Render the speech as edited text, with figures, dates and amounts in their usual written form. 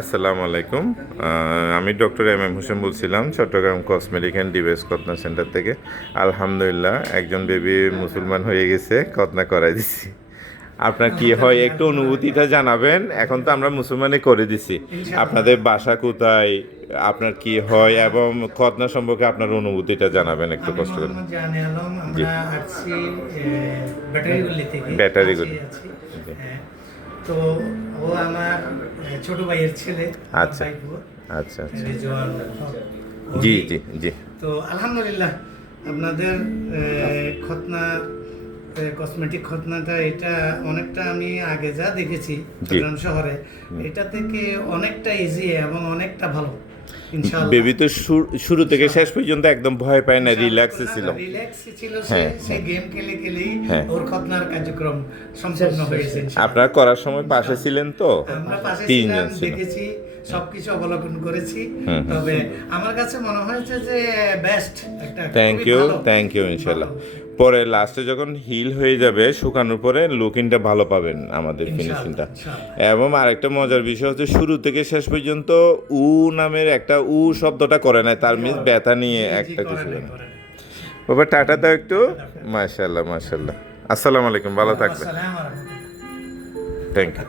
আসসালামু আলাইকুম। আমি ডক্টর এম হোসেন বলছিলাম চট্টগ্রাম কসমেটিক অ্যান্ড ডিভাইস খতনা সেন্টার থেকে। আলহামদুলিল্লাহ একজন বেবি মুসলমান হয়ে গেছে, খতনা করাই দিছি। আপনার কি হয় একটু অনুভূতিটা জানাবেন। এখন তো আমরা মুসলমানই করে দিছি, আপনাদের বাসা কোথায়, আপনার কি হয় এবং খতনা সম্পর্কে আপনার অনুভূতিটা জানাবেন একটু আমি কষ্ট করে। মোহাম্মদ জাহানে আলম। জি, আমরা আসছি ব্যাটারিগুলি থেকে। ব্যাটারিগুলি। আছি। জি, হ্যাঁ। তো ও আমার ছোট ভাইয়ের ছেলে, আমার আচ্ছা ভাইপো আচ্ছা আচ্ছা। রিজওয়ান হক। জি উনি। জি জি। তো আলহামদুলিল্লাহ আপনাদের খতনা কসমেটিক খতনাটা এটা অনেকটা আমি আগে যা দেখেছি জি। চট্টগ্রাম শহরে, এটা থেকে অনেকটা ইজি এবং অনেকটা ভালো ইনশাআল্লাহ। বেবি তো শুরু থেকে শেষ পর্যন্ত একদম ভয় পায় না, রিল্যাক্সে ছিল। রিল্যাক্সে ছিল সে। হ্যাঁ সে হ্যাঁ গেম খেলে খেলেই হ্যাঁ। ওর খতনার কার্যক্রম সম্পূর্ণ হয়েছে ইনশাআল্লাহ। আপনারা করার সময় পাশে ছিলেন তো? আমরা পাশে ছিলাম, তিনজন ছিল। দেখেছি, সবকিছু অবলোকন করেছি। হুম। তবে আমার কাছে মনে হয়েছে যে বেস্ট একটা, থ্যাংক খুবই ইউ ভালো। থ্যাংক ইউ ইনশাল্লাহ। ভালো। পরে লাস্টে যখন হিল হয়ে যাবে, শুকানোর পরে লুকিংটা ভালো পাবেন আমাদের ইনশাআল্লাহ, ফিনিশিংটা। ইনশাআল্লাহ। এবং আরেকটা মজার বিষয় হচ্ছে শুরু থেকে শেষ পর্যন্ত উ নামের একটা উ শব্দটা করে নাই, তার মিস ব্যথা নিয়ে জি, জি, একটা করে কিছু নাই, না। করে নাই। বাবা টাটা দাও একটু। মাশাল্লাহ মাশাল্লাহ। আসসালামু আলাইকুম, ভালো থাকবেন। আসসালামু আলাইকুম। Thank you.